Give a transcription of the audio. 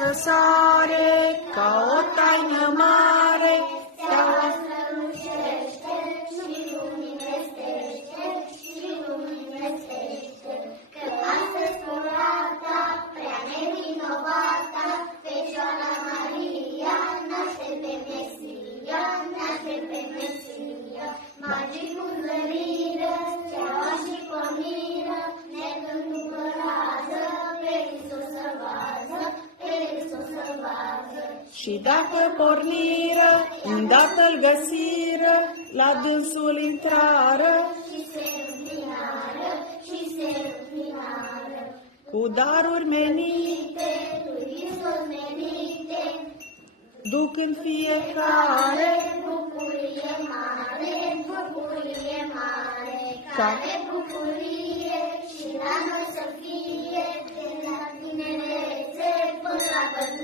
Răsare ca o taină mare, steaua strălucește și luminestește, că astăzi curata, prea nevinovata, Fecioara Maria naște pe Mesia, magii cunzăriră, steaua și pomiră, necând după rază, pe Hristos să vază, și dacă porniră, îndată-l găsiră, la dânsul intrară, și se înclinară, cu daruri menite, lui Hristos menite, ducând fiecare, bucurie mare, care bucurie și la noi să fie, de la tinerețe până la bătrânețe.